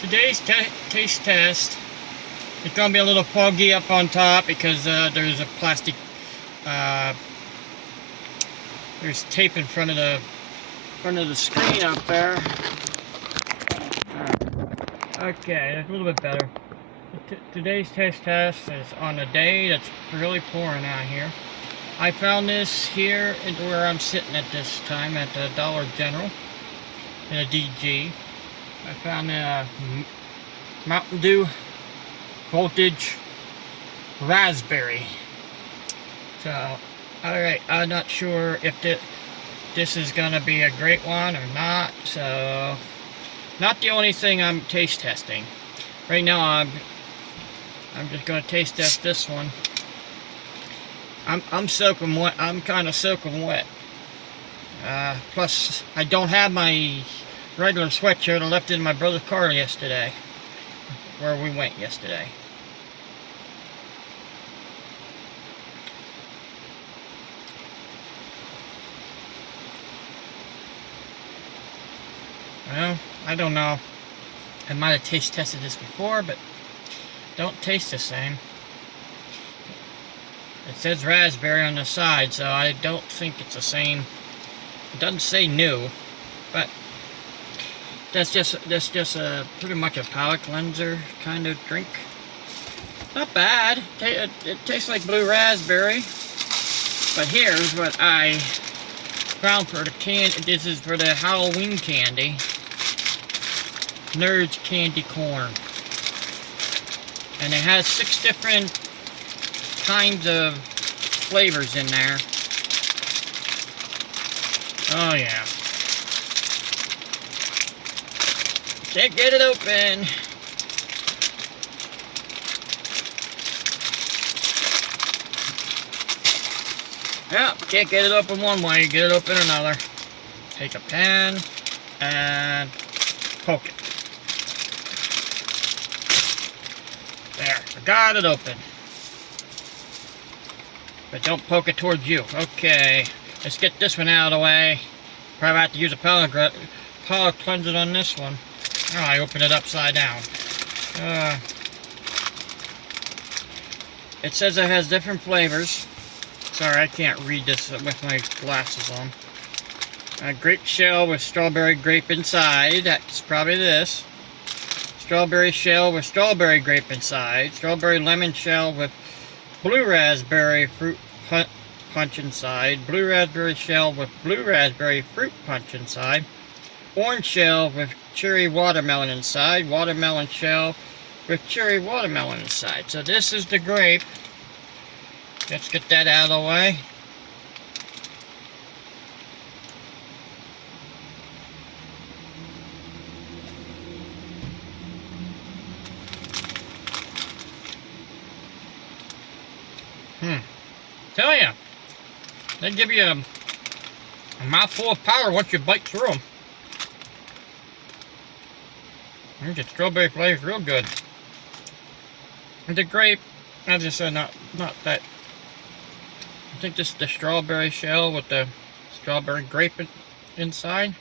Today's taste test, it's going to be a little foggy up on top because there's a plastic, uh, there's tape in front of the screen up there. Okay, that's a little bit better. Today's taste test is on a day that's really pouring out here. I found this here where I'm sitting at this time at the Dollar General in a DG. I found a Mountain Dew Voltage Raspberry. So, alright, I'm not sure if this is gonna be a great one or not. So, not the only thing I'm taste testing. Right now, I'm just gonna taste test this one. I'm soaking wet. I'm kind of soaking wet. Plus, I don't have my regular sweatshirt. I left it in my brother's car yesterday, where we went yesterday. Well, I don't know. I might have taste tested this before, but don't taste the same. It says raspberry on the side, so I don't think it's the same. It doesn't say new, but that's just a pretty much a palate cleanser kind of drink. Not bad. It tastes like blue raspberry. But here's what I found for the candy. This is for the Halloween candy. Nerds candy corn. And it has 6 different kinds of flavors in there. Oh yeah. Can't get it open. Yeah, can't get it open one way, get it open another. Take a pen and poke it. There, I got it open. But don't poke it towards you. Okay, let's get this one out of the way. Probably have to use a palate cleanser on this one. Oh, I opened it upside down. It says it has different flavors. Sorry, I can't read this with my glasses on. Grape shell with strawberry grape inside. That's probably this. Strawberry shell with strawberry grape inside. Strawberry lemon shell with blue raspberry fruit punch inside. Blue raspberry shell with blue raspberry fruit punch inside. Orange shell with cherry watermelon inside. Watermelon shell with cherry watermelon inside. So this is the grape. Let's get that out of the way. Tell ya, they give you a mouthful of power once you bite through them. You get strawberry flavor real good. And the grape, as I said, not that. I think this is the strawberry shell with the strawberry grape inside.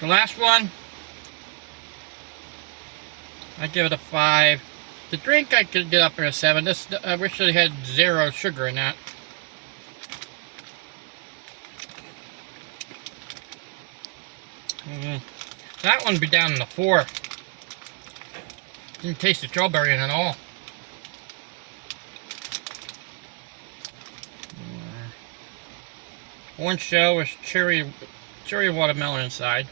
The last one, I give it a 5. The drink I could get up there a 7. This, I wish it had 0 sugar in that. That one would be down in the 4. Didn't taste the strawberry in it at all. Orange shell with cherry watermelon inside.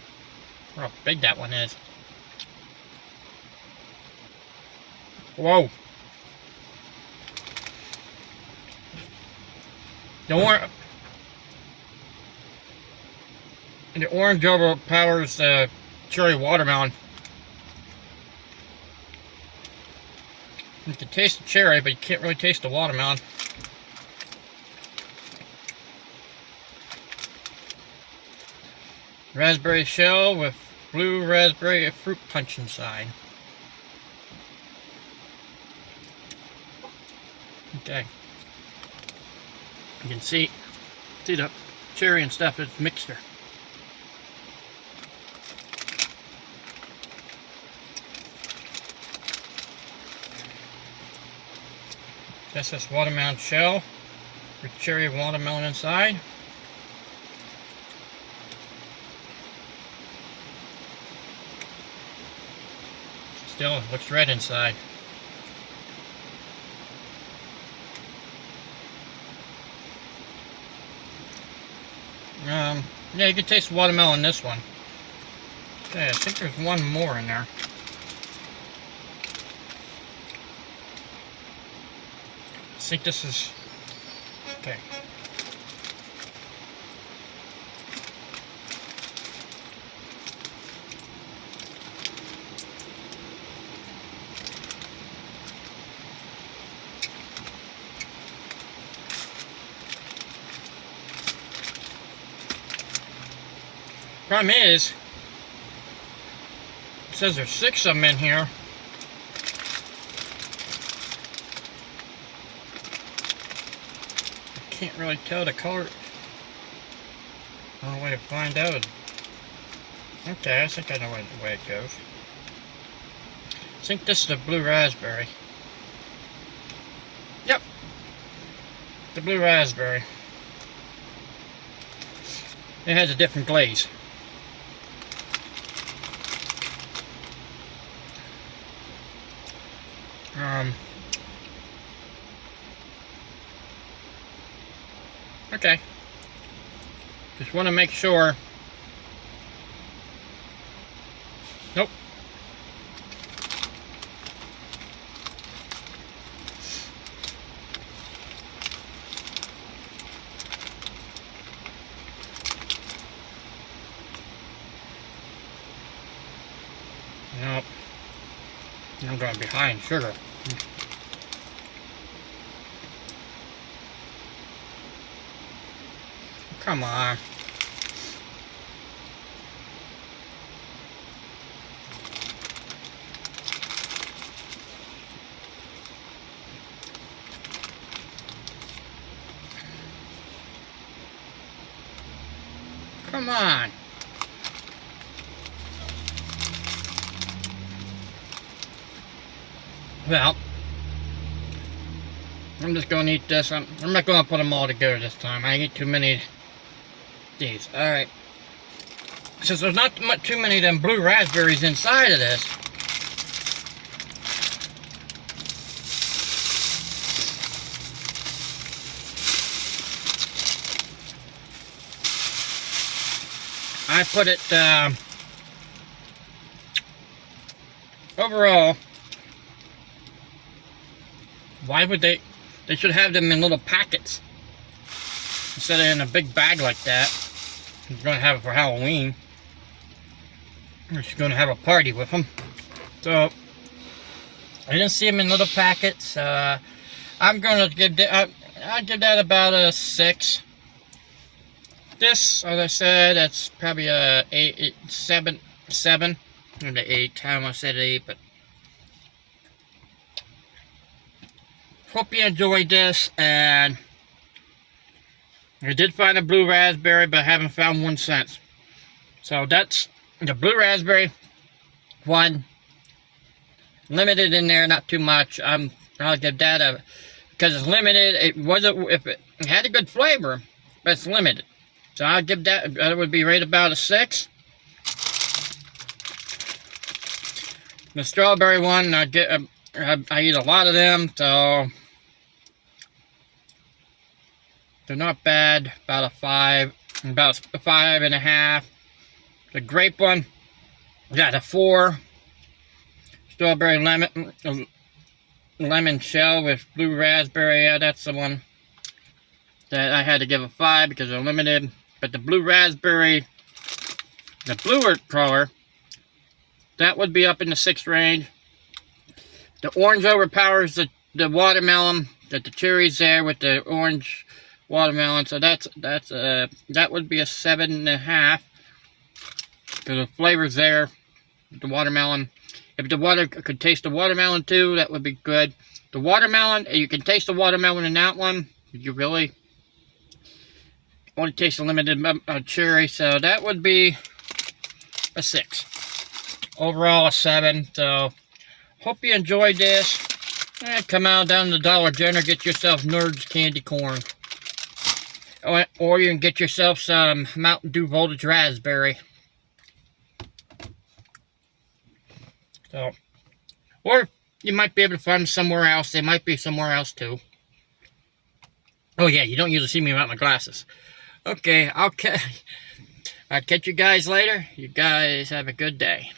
Look how big that one is. Whoa. The orange overpowers the cherry watermelon. You can taste the cherry, but you can't really taste the watermelon. Raspberry shell with blue raspberry fruit punch inside. Okay. You can see the cherry and stuff. It's mixture. That's this watermelon shell with cherry watermelon inside. Still looks red inside. Yeah, you can taste the watermelon in this one. Okay, I think there's one more in there. I think this is... Okay. Problem is, it says there's 6 of them in here. I can't really tell the color. I don't know way to find out. Okay, I think I know the way it goes. I think this is the blue raspberry. Yep, the blue raspberry. It has a different glaze. Okay. Just want to make sure. Nope. Nope. I'm going to be high in sugar. Come on. Come on. Well, I'm just going to eat this. I'm not going to put them all together this time. I eat too many of these. Alright. Since there's not too many of them blue raspberries inside of this, I put it, overall, why would they should have them in little packets instead of in a big bag like that. You're going to have it for Halloween. You're going to have a party with them. So, I didn't see them in little packets. I'm going to give that, I'll give that about a 6. This, as I said, that's probably a 7. Maybe 8. I almost said 8, but hope you enjoyed this. And I did find a blue raspberry, but I haven't found one since. So that's the blue raspberry one. Limited in there, not too much. I'll give that a, because it's limited. It wasn't, if it had a good flavor, but it's limited. So I'll give that, that would be right about a 6. The strawberry one, I eat a lot of them, so they're not bad. About a 5, about a 5.5. The grape one, got a 4. Strawberry lemon shell with blue raspberry, yeah, that's the one that I had to give a 5 because they're limited. But the blue raspberry, the bluer color, that would be up in the 6 range. The orange overpowers the watermelon, that the cherry's there with the orange watermelon, so that would be a 7.5. Because the flavor's there, the watermelon. If the water could taste the watermelon too, that would be good. The watermelon, you can taste the watermelon in that one. You really, only tastes a limited cherry, so that would be a 6. Overall, a 7. So, hope you enjoyed this. Come out down to the Dollar General, get yourself Nerds candy corn. Or you can get yourself some Mountain Dew Voltage Raspberry. So, or you might be able to find them somewhere else. They might be somewhere else too. Oh yeah, you don't usually see me without my glasses. Okay, I'll catch you guys later. You guys have a good day.